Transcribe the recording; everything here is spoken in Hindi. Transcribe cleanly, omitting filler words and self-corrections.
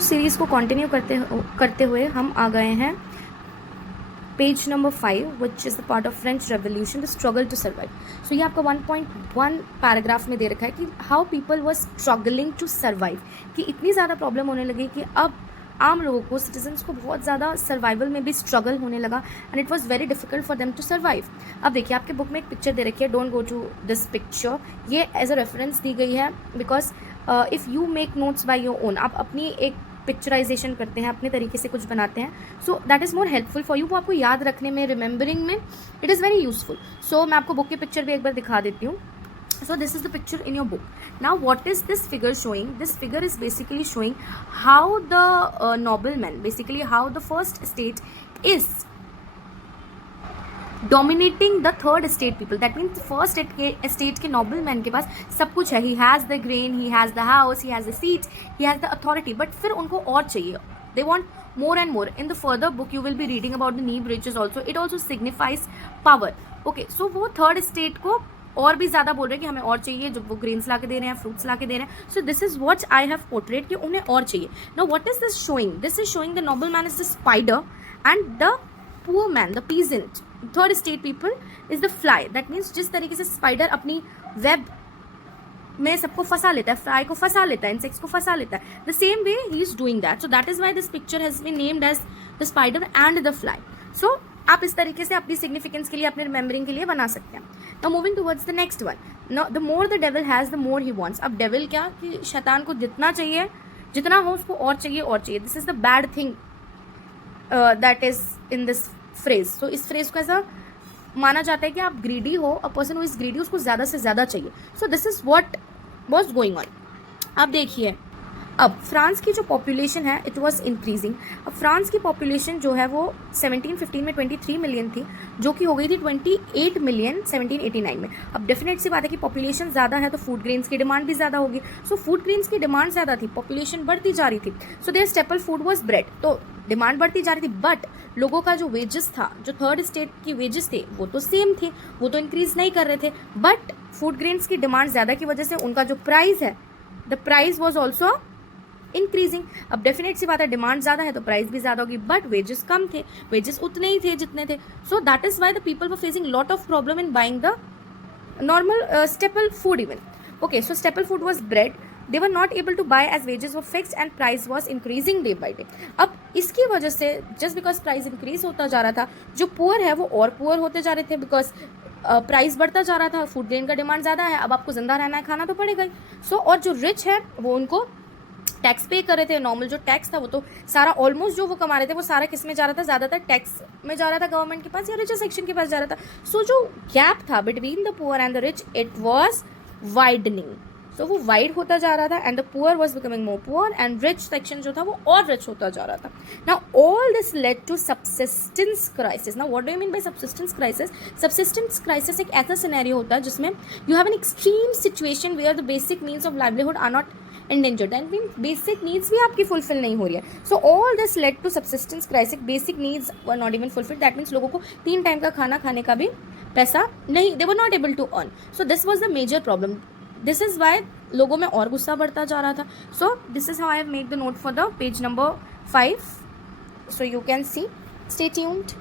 उस सीरीज़ को कंटिन्यू करते हुए हम आ गए हैं page number 5, which is the part of French revolution, the struggle to survive. So ये आपका 1.1 पैराग्राफ में दे रखा है कि how people were struggling to survive, कि इतनी ज़्यादा प्रॉब्लम होने लगी कि अब आम लोगों को, सिटीजन्स को बहुत ज़्यादा सर्वाइवल में भी स्ट्रगल होने लगा and it was very difficult for them to survive. अब देखिए आपके बुक में एक पिक्चर दे रखी है, don't go to this picture, ये एज अ रेफरेंस दी गई है because if you make notes by your own, आप अपनी एक पिक्चराइजेशन करते हैं, अपने तरीके से कुछ बनाते हैं, सो that is more helpful for you, वो आपको याद रखने में, रिमेंबरिंग में इट इज़ वेरी यूजफुल। सो मैं आपको बुक की पिक्चर भी एक बार दिखा देती हूँ। So this is the picture in your book. Now what is this figure showing? This figure is basically showing how the nobleman, basically how the first estate is dominating the third estate people. That means the first estate के nobleman के पास सब कुछ है, he has the grain, he has the house, he has the seat, he has the authority, but फिर उनको और चाहिए, they want more and more. In the further book you will be reading about the Neeb riches also, it also signifies power. Okay, so वो third estate को और भी ज़्यादा बोल रहे हैं कि हमें और चाहिए, जब वो ग्रेन्स ला के दे रहे हैं, फ्रूट्स ला के दे रहे हैं। So this is what I have portrait कि उन्हें और चाहिए। Now what is this showing? This is showing the noble man is the spider and the poor man, the peasant, third state people is the fly. That means जिस तरीके से स्पाइडर अपनी वेब में सबको फंसा लेता है, फ्लाई को फंसा लेता है, इंसेक्ट्स को फंसा लेता है, द सेम वे ही is doing that. So that is why this picture has been named as the spider and the fly. So आप इस तरीके से अपनी सिग्निफिकेंस के लिए, अपने रिमेंबरिंग के लिए बना सकते हैं। Now moving towards the next one, now the more the devil has the more he wants. अब डेविल क्या, कि शैतान को जितना चाहिए, जितना हो उसको और चाहिए और चाहिए। This is the bad thing that is in this phrase. So इस फ्रेज को ऐसा माना जाता है कि आप ग्रीडी हो, a person who is greedy, उसको ज़्यादा से ज़्यादा चाहिए। So this is what was going on. अब देखिए, अब फ्रांस की जो पॉपुलेशन है इट वाज इंक्रीजिंग। अब फ्रांस की पॉपुलेशन जो है वो 1715 में 23 मिलियन थी, जो कि हो गई थी 28 मिलियन 1789 में। अब डेफिनेट सी बात है कि पॉपुलेशन ज़्यादा है तो फूड ग्रेन्स की डिमांड भी ज़्यादा होगी। सो फूड ग्रेन्स की डिमांड ज़्यादा थी, पॉपुलेशन बढ़ती जा रही थी। So their staple food was bread, तो डिमांड बढ़ती जा रही थी, बट लोगों का जो वेजेस था, जो थर्ड स्टेट की वेजेस थे, वो तो सेम थे, वो तो इंक्रीज नहीं कर रहे थे, बट फूड ग्रेन्स की डिमांड ज़्यादा की वजह से उनका जो प्राइस है, the price was also increasing. अब डेफिनेट सी बात है, डिमांड ज़्यादा है तो प्राइस भी ज़्यादा होगी, बट वेजेस कम थे, वेजेस उतने ही थे जितने थे। So that is why the people were facing lot of problem in buying the normal staple food even. Okay, so staple food was bread, they were not able to buy as wages were fixed and price was increasing day by day. अब इसकी वजह से जस्ट बिकॉज प्राइस इंक्रीज होता जा रहा था, जो पुअर है वो और पुअर होते जा रहे थे, बिकॉज प्राइस बढ़ता जा रहा था, फूड ग्रेन का डिमांड ज़्यादा है, अब आपको जिंदा रहना है, खाना तो पड़ेगा ही। सो और जो रिच है वो उनको टैक्स पे कर रहे थे। नॉर्मल जो टैक्स था वो तो सारा ऑलमोस्ट जो वो कमा रहे थे वो सारा किस में जा रहा था, ज़्यादातर टैक्स में जा रहा था, गवर्नमेंट के पास या रिचर सेक्शन के पास जा रहा था। सो जो गैप था between the poor and the rich, it was widening. So वो वाइड होता जा रहा था and the poor was becoming more poor and rich section जो था वो और रिच होता जा रहा था। Now all this led to subsistence crisis. Now what do you mean by subsistence crisis? Subsistence crisis एक ऐसा सिनेरियो होता है जिसमें you have an extreme situation where the basic means of livelihood are not endangered, that means basic needs भी आपकी fulfill नहीं हो रही है। So all this led to subsistence crisis, basic needs were not even fulfilled, that means लोगों को 3 टाइम का खाना खाने का भी पैसा नहीं, they were not able to earn, so this was the major problem, this is why लोगों में और गुस्सा बढ़ता जा रहा था। So this is how I have made the note for the page number 5, so you can see, stay tuned.